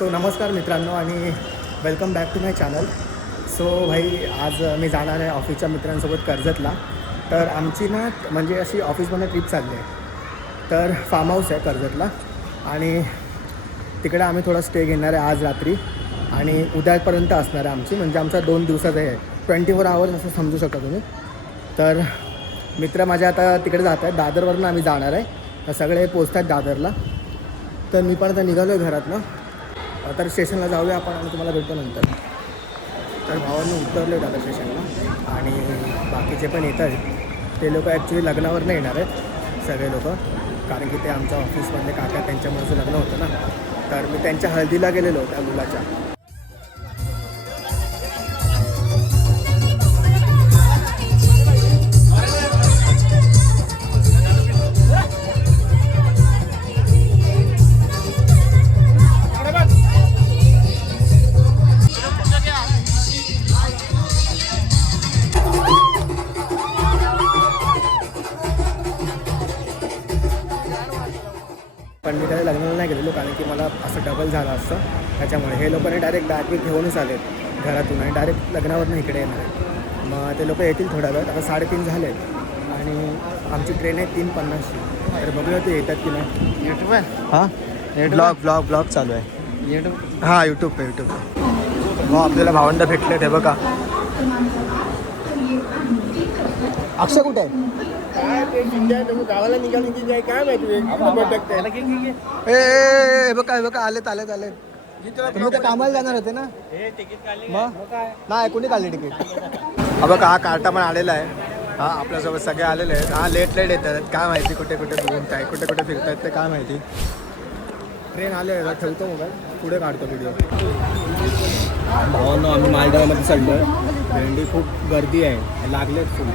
So नमस्कार मित्रांनो आणि welcome back to my channel. So भाई आज मी जाणार आहे ऑफिसच्या मित्रांसोबत कर्जतला. तर आमची ना म्हणजे अशी ऑफिसमधून ट्रिप चालली आहे. तर फार्म हाऊस आहे कर्जतला आणि तिकडे आम्ही थोडा स्टे घेणार आहे आज रात्री आणि उद्यापर्यंत असणार आहे आमची, म्हणजे आमचा 2 दिवसाचा आहे, 24 आवर्स असं समजू शकता तुम्ही. तर मित्र माझे आता तिकडे जात आहेत, दादरवरून आम्ही जाणार आहे. तर सगळे पोचतात दादरला. तर मी पण आता निघालो आहे घरातनं. तर स्टेशनला जाऊया आपण आणि तुम्हाला भेटतो नंतर. तर भावांना उतरलो आहे दादा स्टेशनला आणि बाकीचे पण येत आहेत. ते लोक ॲक्च्युली लग्नावर नाही येणार आहेत सगळे लोक, कारण की ते आमच्या ऑफिसमधले काका त्यांच्यामुळेचं लग्न होतं ना. तर मी त्यांच्या हळदीला गेलेलो त्या मुलाच्या. पण मी त्याला लग्नाला नाही गेलेलो, कारण की मला असं डबल झालं असतं. त्याच्यामुळे हे लोकांनी डायरेक्ट बॅग घेऊनच आलेत घरातून आणि डायरेक्ट लग्नावरनं इकडे येणार आहेत. मग ते लोक येतील थोड्या वेळात. आता 3:30 झाले आहेत आणि आमची ट्रेन आहे 3:50ची. तर बघूया ते येतात की नाही. यूट्यूब आहे. हां ब्लॉग चालू आहे. यूट्यूब हां यूट्यूब हो. आपल्याला भावंड भेटले ते बघा. अक्षय कुठे आहे? काय ते गावाला निघाली की काय काय माहिती ए बघा आलेत. तुम्ही तर कामाला जाणार होते ना. मग नाही कोणी काढली तिकीट? हा बघा हा कार्टा पण आलेला आहे. हा आपल्यासोबत सगळे आलेले आहेत. हा लेट येतात. काय माहिती कुठे बघून काय कुठे फिरतायत ते काय माहिती. ट्रेन आले ठेवतो मोबाईल, पुढे काढतो व्हिडिओ. भावांनो आम्ही मालदीवमध्ये चढलो आहे. भेंडी खूप गर्दी आहे, लागलेत फुल.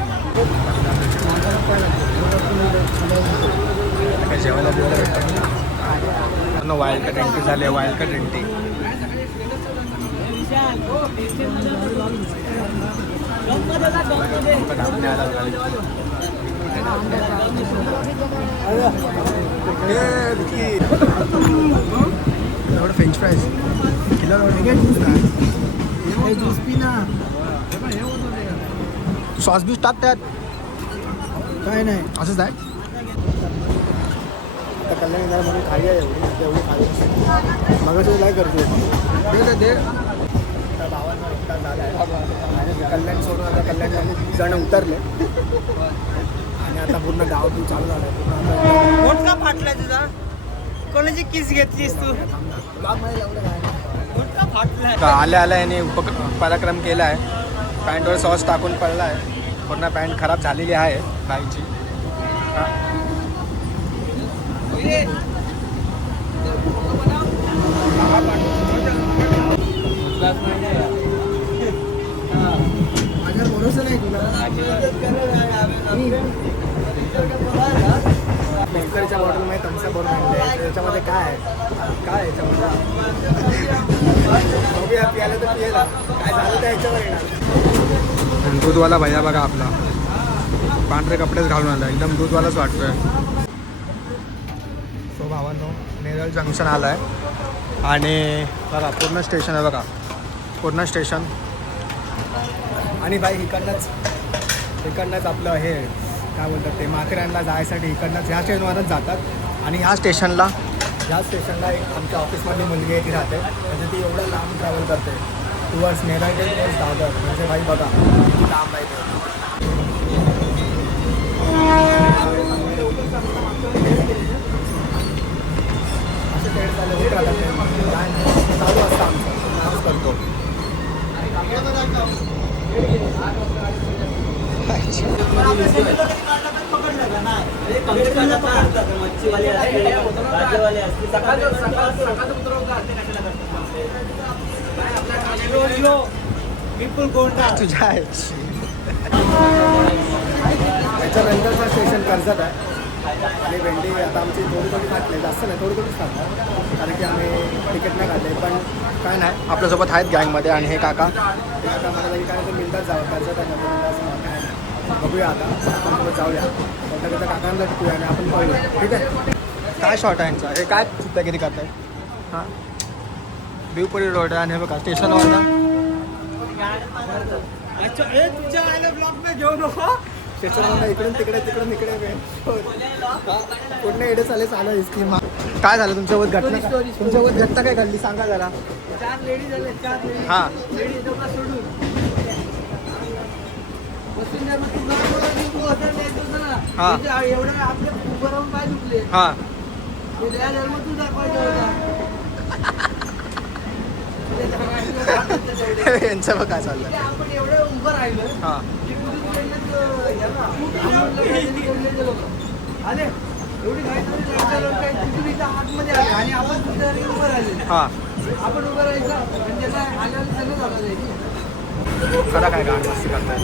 जेवायला बिवायला भेटतं. वाईल्ड कट एंट्री झाली आहे. Wild cut entry French fries kilo juice P ना. सॉस बीस टाक त्यात. काय नाही असंच आहे. आता कल्याण येणार म्हणून खाली आहे एवढी खाली मग काय करतो ते भावांना एकटा झाला आहे. कल्याण सोडून आता कल्याणमध्ये जण उतरले आणि आता पूर्ण गाव तू चालू झालं आहे. मोठ का फाटलाय तुझा? कोणाची किस घेतलीस तू? आल्या याने पराक्रम केला आहे. पॅन्टवर सॉस टाकून पडला आहे. पूर्ण पॅन्ट खराब झालेली आहे बाईची. माझ्या भरोसा नाही तुला. मिल्करच्या बॉटलमध्ये थम्सअप बॉटल आणले. त्याच्यामध्ये काय आहे याच्यामध्ये? बघूया पियाला तर पियाला काय झालं तर याच्यावर येणार. दूधवाला भैया बघा आपला पांढरे कपडेच घालून आला, एकदम दूधवालाच वाटतोय. सो भावांनो नेरळ जंक्शन आलं आहे आणि बघा पूर्ण स्टेशन आहे. बघा पूर्ण स्टेशन. आणि बाई इकडनंच आपलं हे काय बोलतात ते माथेरानला जायसाठी इकडनंच ह्या ट्रेनवरच जातात. आणि ह्या स्टेशनला एक आमच्या ऑफिसमधली मुलगी आहे ती राहते. म्हणजे ती एवढं लांब ट्रॅव्हल करते टुवर्ड्स नेरळ टुवर्ड्स दादर. म्हणजे बाई बघा किती लांब आहे ते. असे ट्रेड चालू होत राहतात. काय नाही चालू असतं आमचं, नाच करतो. तुझ्या त्याच्यानंतरचं स्टेशन कर्जत आहे. आणि भेंडी आता आमची थोडी खातली, जास्त नाही थोडी खातात, कारण की आम्ही तिकीट नाही काढले. पण काय नाही आपल्यासोबत आहेत गँगमध्ये. आणि हे काका मला काय मिळतात जावं कर्जत आहे. बघूया आता आपण जाऊया त्याच्या काकांना भेटूया आणि आपण पाहूया. ठीक आहे. काय शॉर्ट आहे यांचा? हे काय चित्तगिरी करताय? हां भिवपुरी रोड आहे आणि हे बघा स्टेशनवर अच्छा हे तुझ्या आयला ब्लॉक में घेऊ नको. स्टेशनवर इकडून तिकडे कुठले एडे चालू स्कीम. काय झालं तुमच्यावर घटना? तुमच्यावर घटना काय घडली सांगा जरा. 4 लेडीज आले 4 लेडीज. हां लेडीज लोक सोडून बसून द्या. मग तू असं द्यायचं ना. हा. म्हणजे एवढं आपले उभं राहून पाय दुखले. हां ते द्या जन्म तू दाखवायचा होता. यांचं बघा चाललं. आपण एवढं उभं राहिलं हां की कुठून आले एवढी घाई तिथून इथं आतमध्ये आले आणि आपण तुमच्या उभं राहिले. हां आपण उभं राहायचं म्हणजे काय आल्याला त्यांना झालं जाईल. खरं काय गाड मस्ती करताय.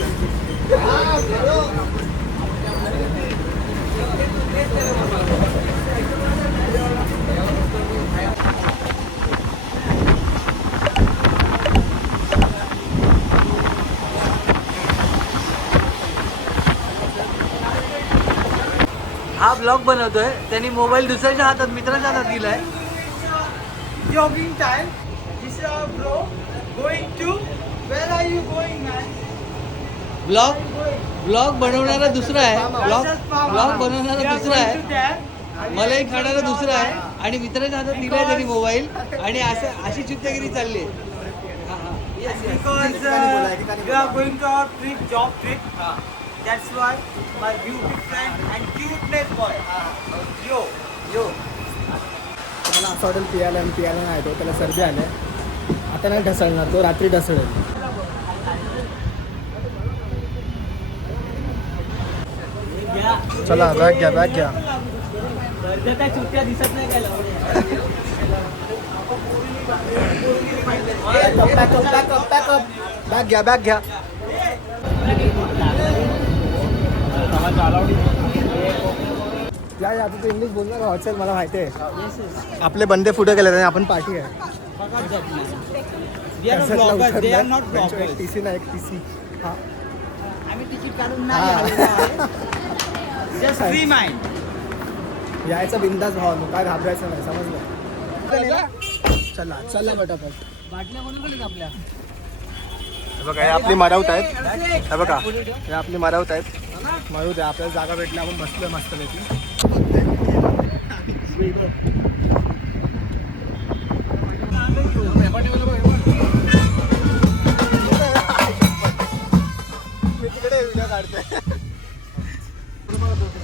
हा ब्लॉग बनवतोय. त्यांनी मोबाईल दुसऱ्याच्या हातात मित्राच्या हातात दिलाय. Jogging time. This is our bro going to. Where are you going man? Blog बनवणारा दुसरा आहे. ब्लॉग बनवणारा दुसरा आहे. मलाई खाणारा दुसरा आहे आणि मित्राच्या हातात दिलाय त्यांनी मोबाईल आणि असं अशी चित्तगिरी चालली आहे. Because we are going to our trip, job trip. That's why my beauty friend and cuteness boy. Yo. मला असं वाटेल पियाला नाही तो त्याला सर्दी आले. आता नाही ढसळणार तो, रात्री ढसळेल. चला बॅग घ्या काय चुट्या दिसत नाही काय बॅग घ्या. या आता तू इंग्लिश बोलणार वाचेल मला माहिती आहे. आपले बंदे पुढे गेले आणि आपण पार्टी आहे. टीसी ना एक टीसी. हा आम्ही तिकीट काढून नाही. Just free mind. यायचा बिंदास भाव, काय घाबरायचं नाही. समजलं. चला पटापट. बाटल्या कोणाकडे आपल्या? हे बघा हे आपली मारावत आहेत. हे बघा हे आपली मारावत आहेत. मारू द्या, आपल्याला जागा भेटली आपण बसलोय मस्तपैकी.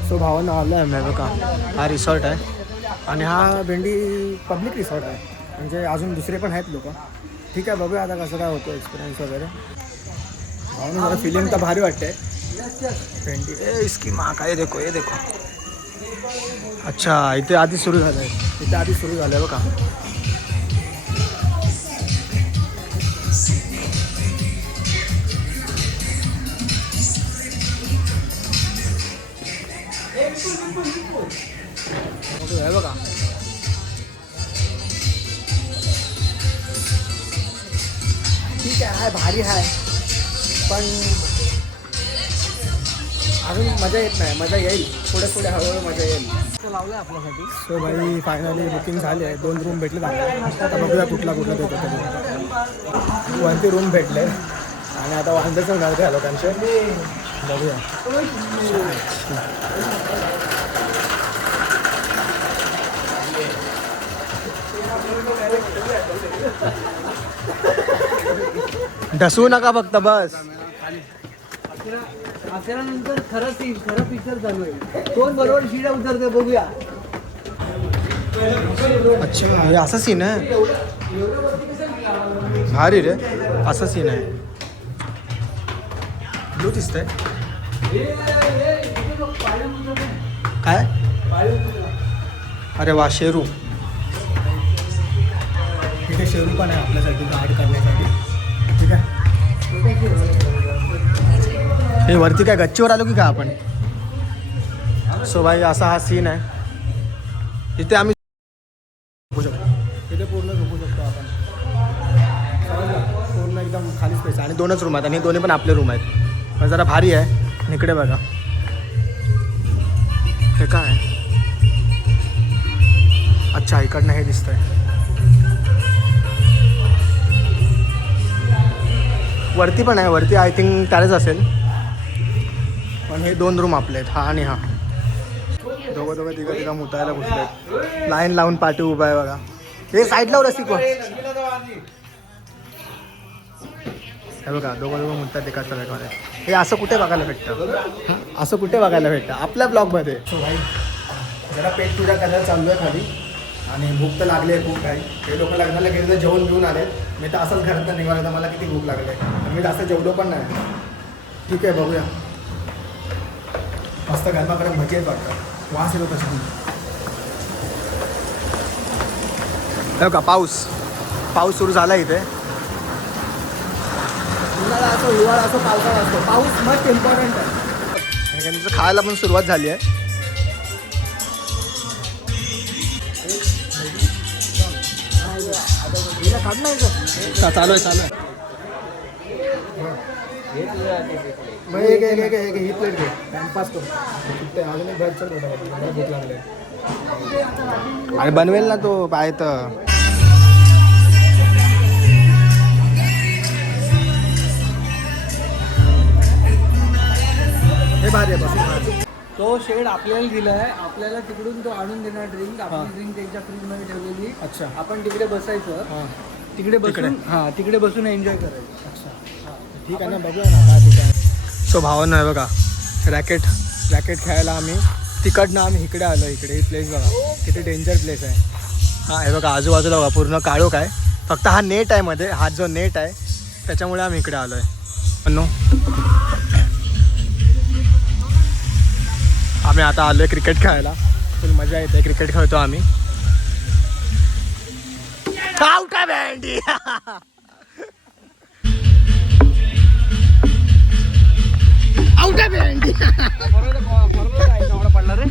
सो भावानं आलं आहे बघा. हा रिसॉर्ट आहे आणि हा भेंडी पब्लिक रिसॉर्ट आहे. म्हणजे अजून दुसरे पण आहेत लोक. ठीक आहे बघूया आता कसं काय होतं एक्सपिरियन्स वगैरे. भावानं जरा फिलिंग तर भारी वाटते. भेंडी इसकी माँ का ये देखो. अच्छा इथे आधी सुरू झालं आहे. बघा हे बघा. ठीक आहे भारी आहे पण अजून मजा येत नाही. मजा येईल पुढे हळूहळू मजा येईल. लावलंय आपल्यासाठी. सो भाई फायनली बुकिंग झाली आहे. 2 रूम भेटले आम्हाला. आता बघूया कुठला देतो तरी. 1 रूम भेटले आणि आता वांदेच होणार त्या लोकांचे. बघूया. ढसवू नका फक्त बस. अखेरानंतर खरं पिक्चर चालू आहे. कोण बरोबर शिड्या उतरते बघूया. अच्छा हे असा सीन आहे. भारी रे असा सीन आहे. ब्लू दिसतंय काय. अरे वा शेरू. तिथे शेरू पण आहे आपल्यासाठी गाईड करण्यासाठी. ठीक आहे. हे वरती काय गच्चीवर आलो की काय आपण. सो भाई असा हा सीन आहे. इथे आम्ही झोपू शकतो. इथे पूर्ण झोपू शकतो आपण. पूर्ण एकदम खाली स्पेस आणि 2च रूम आहेत आणि हे दोन्ही पण आपले रूम आहेत. पण जरा भारी आहे. आणि इकडे बघा हे काय. अच्छा इकडनं हे दिसतंय. वरती पण आहे, वरती आय थिंक त्यालाच असेल. पण हे 2 रूम आपले आहेत, हा आणि हा. दोघं तिघं मुतायला बसले, लाईन लावून पाठी उभा आहे बघा. हे साईडला रसिक हे बघा, दोघं मुतात एका सगळ्यामध्ये. हे असं कुठे बघायला भेटतं, असं कुठे बघायला भेटतं आपल्या ब्लॉगमध्ये. सो भाई जरा पेट तुझ्या करायला चालू आहे खाली आणि भूक तर लागली आहे खूप काही. हे लोक लग्नाला गेले तर जेवण घेऊन आले, मी तर असंच घरात निघालं तर मला किती भूक लागली आहे आणि मी जास्त जेवलो पण नाही. ठीक आहे बघूया. मस्त गरमागरम भजी आहेत वाटतं, वास येतो तसं. हो का पाऊस सुरू झाला इथे. उन्हाळा असो हिवाळा असो पावसाळा असतो, पाऊस मस्त इम्पॉर्टंट आहे. त्यांचं खायला पण सुरुवात झाली आहे. चालू आहे मग एक ही प्लेट घे, टाइमपास करतो. अजून एक घरचं मला भूक लागले आणि बनवेल ना तो पाय तर. हे भारी आहे बस. तो शेड आपल्याला दिला आहे, आपल्याला तिकडून तो आणून देणार ड्रिंक. आपली ड्रिंक त्यांच्या फ्रीजमध्ये ठेवलेली. अच्छा, आपण तिकडे बसायचं, हां तिकडे बसून एन्जॉय करायचं. अच्छा ठीक आहे ना, बघूया ना काय ठीक आहे. सो भावांनो आहे बघा, रॅकेट खेळायला आम्ही तिकडनं इकडे आलो. इकडे ही प्लेस बघा किती डेंजर प्लेस आहे. हां हे बघा आजूबाजूला बघा पूर्ण काळोख आहे, फक्त हा नेट आहे मध्ये, हा जो नेट आहे त्याच्यामुळे आम्ही इकडे आलो आहे. पण आम्ही आता आलो आहे क्रिकेट खेळायला, फुल मजा येते. क्रिकेट खेळतो आम्ही. आउट आहे बँडी. आउट आहे बँडी. पडला रे.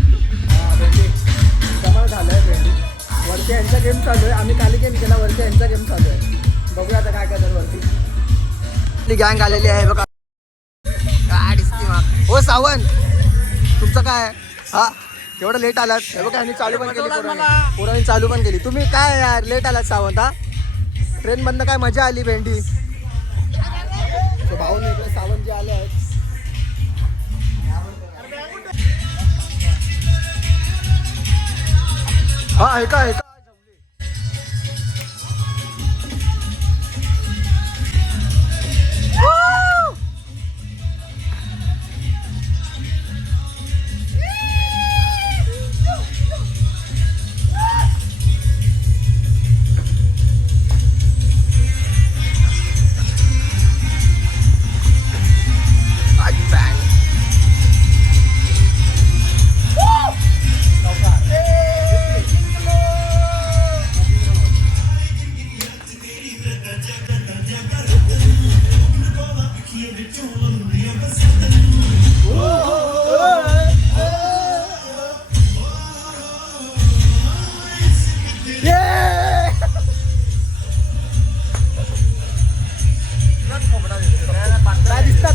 हां भेंडी कमाल झालं आहे. भेंडी वरती यांचा गेम चालू आहे, आम्ही काली गेम केला, वरती यांचा गेम चालू आहे. बघूया आता काय करतात वरती. आपली गँग आलेली आहे बघा. काय दिसते मग हो सावंत, तुमचं काय? हा एवढं लेट आलात. हे बघा यांनी चालू पण केली, पोरांनी चालू पण केली. तुम्ही काय यार लेट आलात सावंत? हा ट्रेनमधनं काय मजा आली भेंडी. भाऊने इकडे सावंत जे आले आहेत. हा ऐका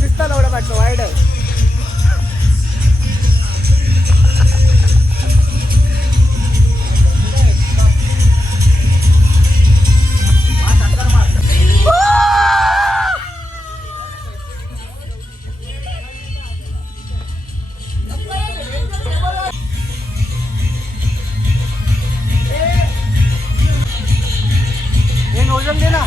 दिसता एवढा मॅच वाईट आहे. नोजन दे ना.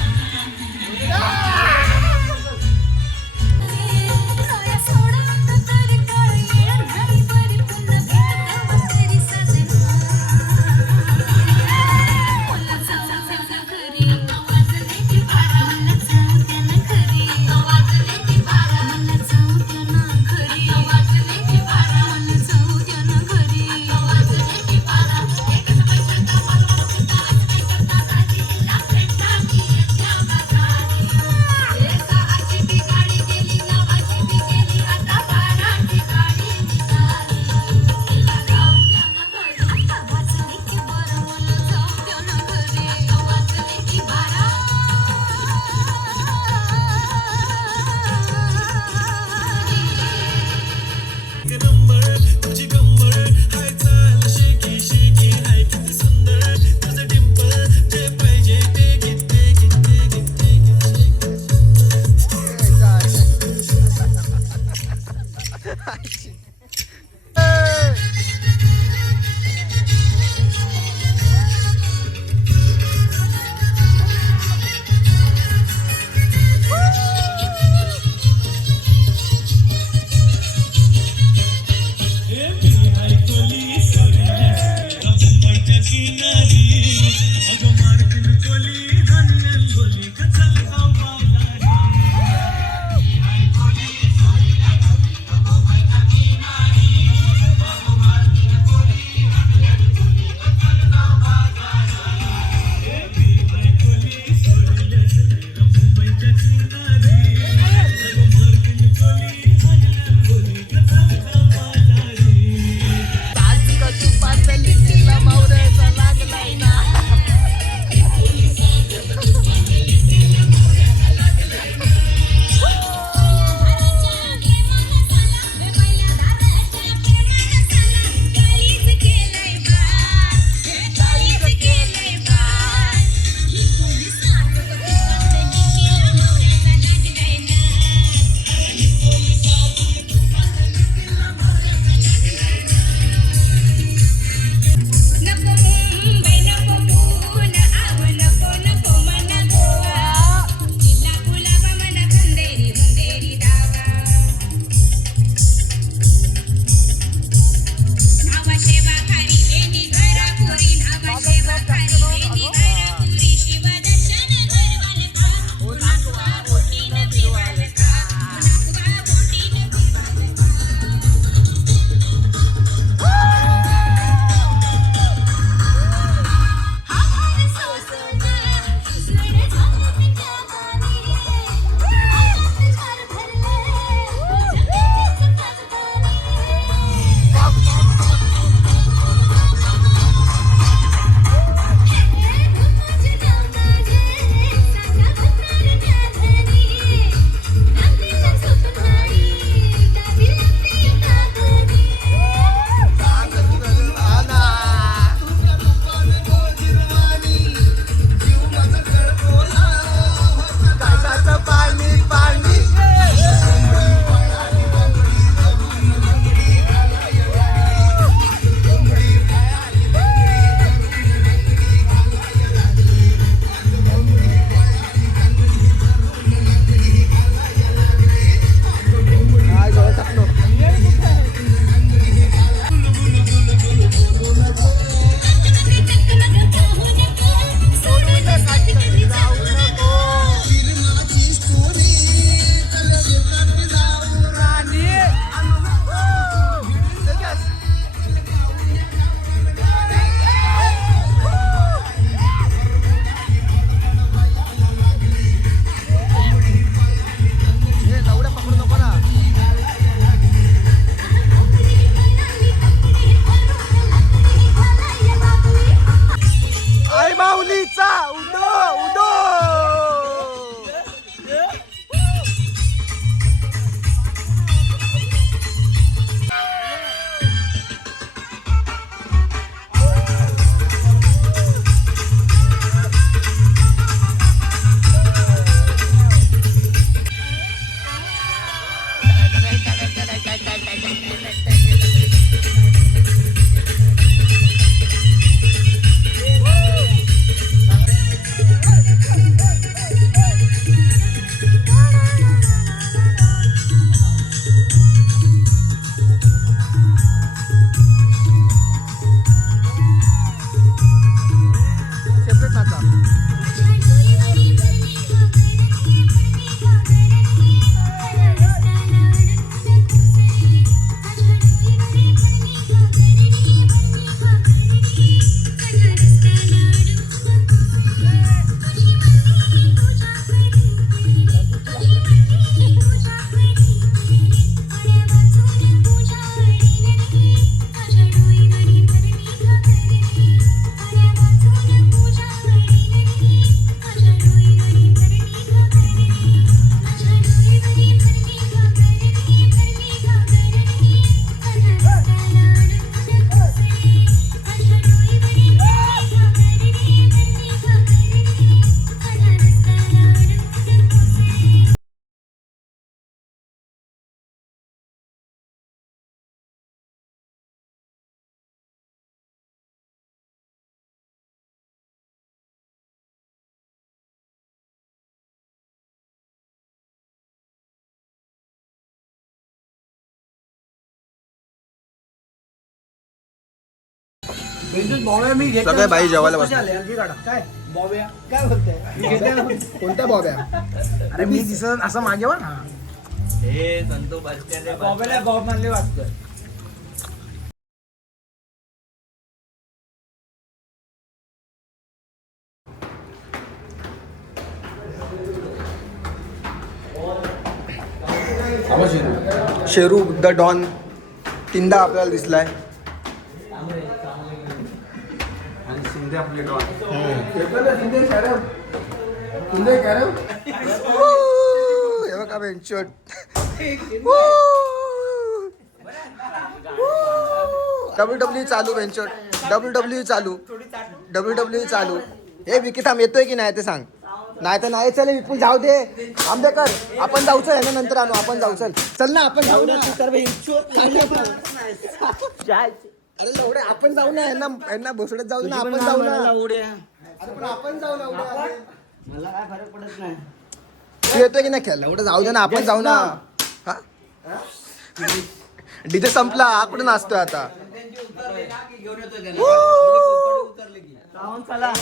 सगळे बाई जेवायला बस. काय बॉब्या काय बोलतोय कोणत्या बॉब्या? अरे मी दिसत असं मागे वा ना बॉब्याला बॉब मानले वाटतं. शेरू द डॉन तीनदा आपल्याला दिसलाय. आणि शिंदे आपले डॉन. हे बघा बेंचोट. WWE चालू बेंचोट. WWE चालू. हे विकी थांब येतोय की नाही ते सांग. नाही तर नाही. चल विपुल जाऊ दे. आंबेकर आपण जाऊ. चल ह्याला नंतर आणू. आपण जाऊ. चल ना आपण जाऊ ना. अरे लवडे आपण जाऊ ना. यांना भोसड्यात जाऊ ना. आपण जाऊ ना. अरे पण आपण जाऊ ना उद्या. मला काय फरक पडत नाही. तू येतोय की नाही खेळला एवढं जाऊ दे ना. आपण जाऊ ना. हा डीजे संपला. हा कुठे नाचतोय आता. चला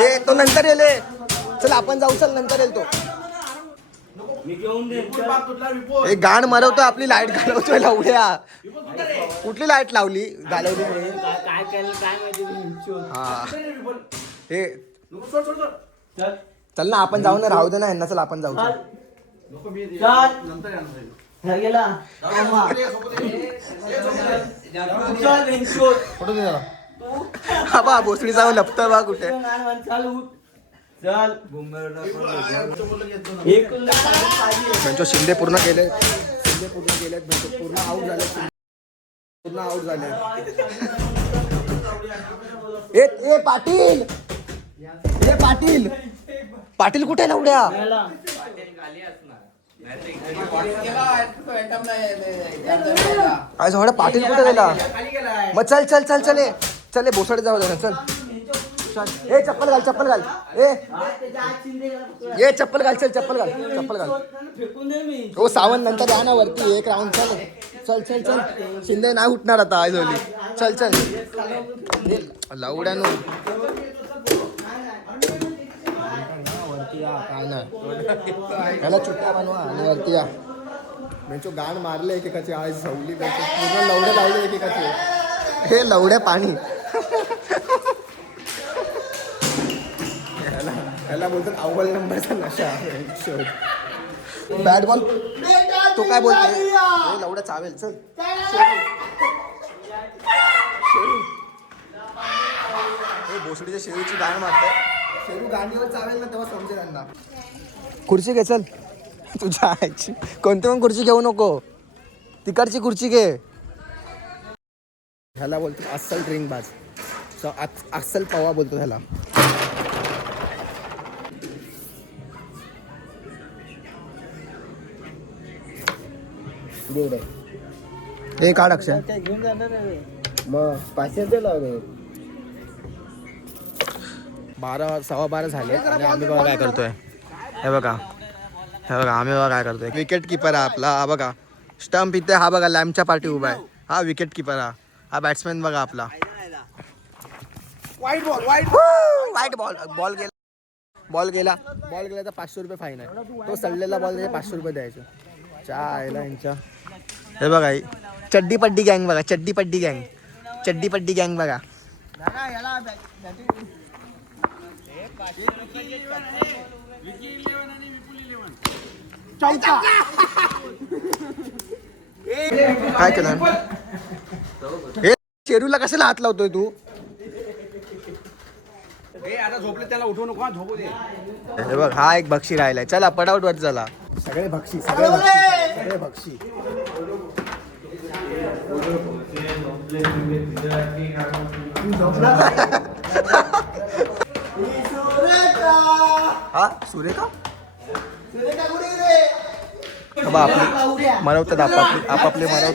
ए तो नंतर येले. चल आपण जाऊ. चल नंतर येईल तो. एक गाण मरवतोय. आपली लाईट घालवतोय लावड्या. कुठली लाईट लावली घालवली काय केलं काय माहिती. हा हे चल ना आपण जाऊ ना. राहू दे ना यांना. चल आपण जाऊ. गेला हा बा भोसडी जाऊ लपतोय बा कुठे. म्हणजे शिंदे पूर्ण केले. पूर्ण आउट झाले. ए पाटील कुठे लावड्या. आज एवढा पाटील कुठे गेला. मग चल भोसडे जाऊ दे. चल ए चप्पल घाल. ए चप्पल घाल. चप्पल घाल. हो सावन नंतर या ना वरती. एक राऊंड. चल शिंदे नाही उठणार आता. आज होली. चल लावड्यानो काय नाही. याला चुट्या बनवा आणि वरती या. म्हणजे गाण मारले एकेकाची. आज झवली पूर्ण लवडे लावले एकेकाचे. हे लवड्या पाणी. याला बोलतात अव्वल नंबरचा नशा. Bat ball. तो काय बोलतो लवड्या चावेल. चल भोसडीच्या शेरूची गाण मारतात. शेरू गांडीवर चावेल ना तेव्हा समजेल त्यांना. खुर्ची घे. चल तुझ्या आईची. कोणती पण खुर्ची घेऊ नको. तिकडची खुर्ची घे. ह्याला बोलतो अस्सल ड्रिंक बाज. अस्सल पवा बोलतो ह्याला. हे काढ अक्षय. घेऊन जाणार मग 500 लावले. 12 झाले आणि आम्ही बघा काय करतोय. हे बघा आम्ही बघा काय करतोय. विकेट किपर आहे आपला. हा बघा स्टंप इथे. हा बघा लॅम्पच्या पाठी उभा आहे. हा विकेट किपर. हा बॅट्समॅन बघा आपला. वाईट बॉल गेला तर 500 रुपये फाईन आहे. तो सडलेला बॉल 500 रुपये द्यायचे. चायला यांच्या. हे बघा चड्डी पड्डी गँग बघा. चड्डी पड्डी गँग बघा. काय केलं. हे शेरूला कशाला हात लावतोय तू. आता झोपले त्याला उठवू नको. झोपू दे. हे बघ हा एक भक्षी राहिलाय. चला पटावट वर चला. सगळे भक्षी. हा सुरेखा आपली मरवतात. आपापले मरवतात.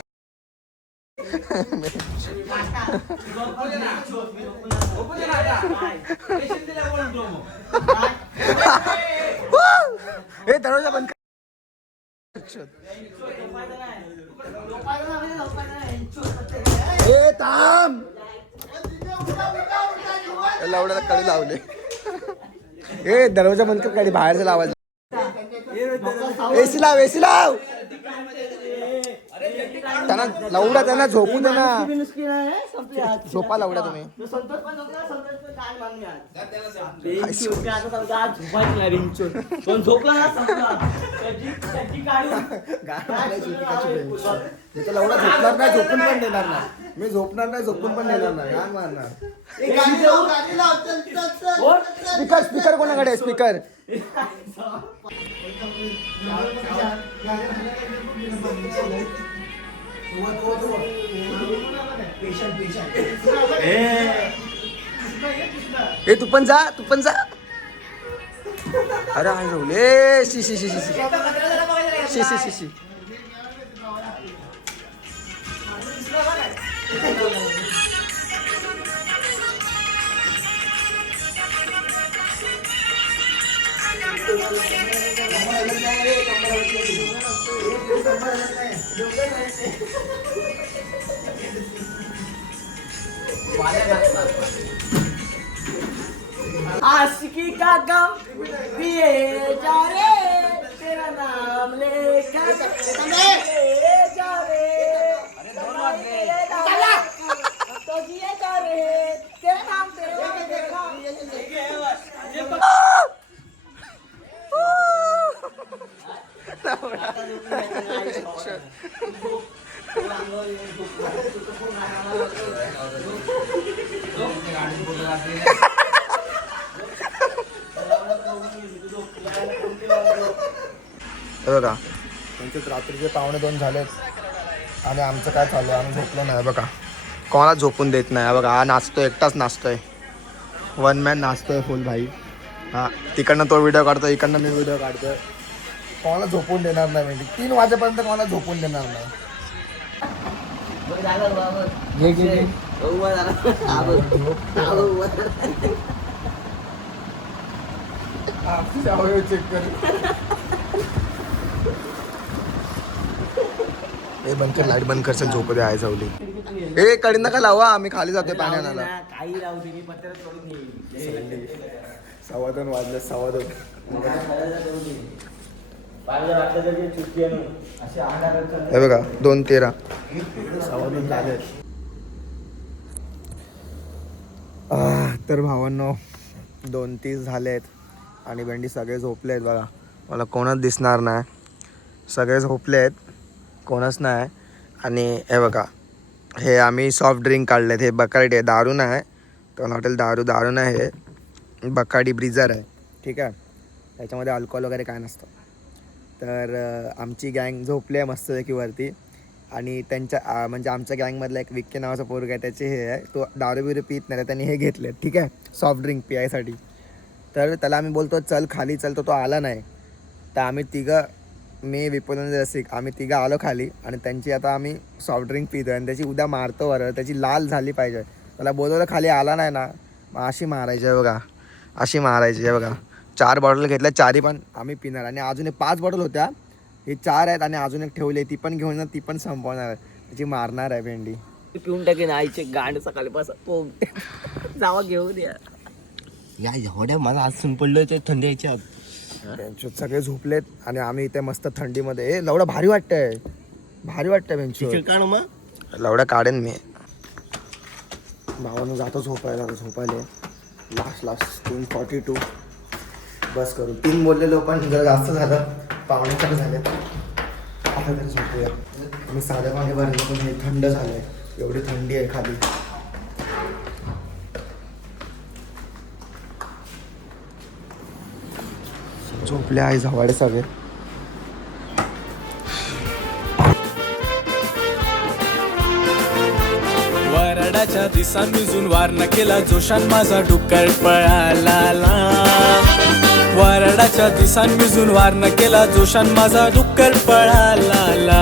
हे दरवाजा बंद कर. ए थांब, लावड्याला कडी लावले. ए दरवाजा बंद कर, कडी बाहेरचा लावायचा. एसी लाव, एसी लाव. त्यांना लावडा, त्यांना झोपून दे ना. झोपा लावडा तुम्ही. लावडा झोपणार नाही, झोपून पण देणार नाही. मी झोपणार नाही, झोपून पण देणार नाही. गाण मारणार. स्पीकर, स्पीकर कोणाकडे आहे? स्पीकर ए तू पण जा, तू पण जा. अरे आई रोले. शी शी शी शी शी शी शी शी शी. आशिकी का गम पिए जा रे, तेरा नाम लेकर पिए जा रे, तो जिए जा रे, तेरा नाम बघा त्यांचे रात्रीचे 1:45 झालेत आणि आमचं काय चालू आहे, आम्ही झोपलो नाही. बघा कोणाला झोपून देत नाही. बघा हा नाचतोय, एकटाच नाचतोय, वन मॅन नाचतोय फुल भाई. हा तिकडनं तो व्हिडिओ काढतोय, इकडनं मी व्हिडिओ काढतोय. कोणाला झोपून देणार नाही म्हणजे 3 वाजेपर्यंत कोणाला झोपून देणार नाही. चेक कर. ए बंद कर, लाईट बंद कर, चल झोप दे. आहे जाऊली. ए कडी नका लावा, आम्ही खाली जातोय पाणी आणायला. काही राहू दे, मी पत्र्यात करून येईल. 2:15 वाजले, 2:15. हे बघा 2:13, 2:15 झाले. तर भावांनो 2:30 झालेत आणि भेंडी सगळे झोपले आहेत. बघा मला कोणच दिसणार नाही, सगळे झोपले आहेत, कोणच नाही. आणि हे बघा हे आम्ही सॉफ्ट ड्रिंक काढलेत. हे बकाडी आहे, दारू नाही. तर हॉटेल दारू नाही, हे बकाडी ब्रिजर आहे. ठीक आहे, त्याच्यामध्ये अल्कोहोल वगैरे काय नसतं. तर आमची गँग झोपली आहे मस्तपैकी वरती. आणि त्यांच्या म्हणजे आमच्या गँगमधला एक विक्की नावाचा पोरगा आहे, त्याचे हे आहे, तो दारू बिरू पित नाही, त्यांनी हे घेतले. ठीक आहे, सॉफ्ट ड्रिंक पियायसाठी. तर त्याला आम्ही बोलतो चल खाली चल, तो आला नाही. तर आम्ही तिघं, मी विपुल आणि रसिक, आम्ही तिघं आलो खाली. आणि त्यांची आता आम्ही सॉफ्ट ड्रिंक पितो आणि त्याची उद्या मारतो बरं, त्याची लाल झाली पाहिजे. त्याला बोलवलं, खाली आला नाही ना, मग अशी मारायची आहे बघा, अशी मारायची आहे बघा. 4 बॉटल घेतल्या, 4ही पण आम्ही पिणार. आणि अजून एक 5 बॉटल होत्या, हे 4 आहेत आणि अजून एक ठेवली, ती पण घेऊन ती पण संपवणार आहे, त्याची मारणार आहे भेंडी. पिऊन टाकेन आईचे गांड सकाळीपासून. जावा घेऊन या एवढ्या मला आज सुन पडलं ते थंडी यायच्या. सगळे झोपलेत आणि आम्ही इथे मस्त थंडीमध्ये. ए लवडा भारी वाटतंय, भारी वाटतंय बेंच. काढ मग लवडा काढेन मी. भावानं जातो झोपायला. लास्ट 3:42 बस करू. 3 बोललेलो पण जरा जास्त झालं, 5:45 झाले. आता तरी झोपूया. मी साधं पाणी भरलं पण हे थंड झालंय, एवढी थंडी आहे खाली. झोपले आहे झवाडे सगळे. वरडाच्या दिसान मिजून वारना केला जोशान माझा डुक्कर पळाला. वरडाच्या दिसान मिजून वारना केला जोशान माझा डुक्कर पळाला.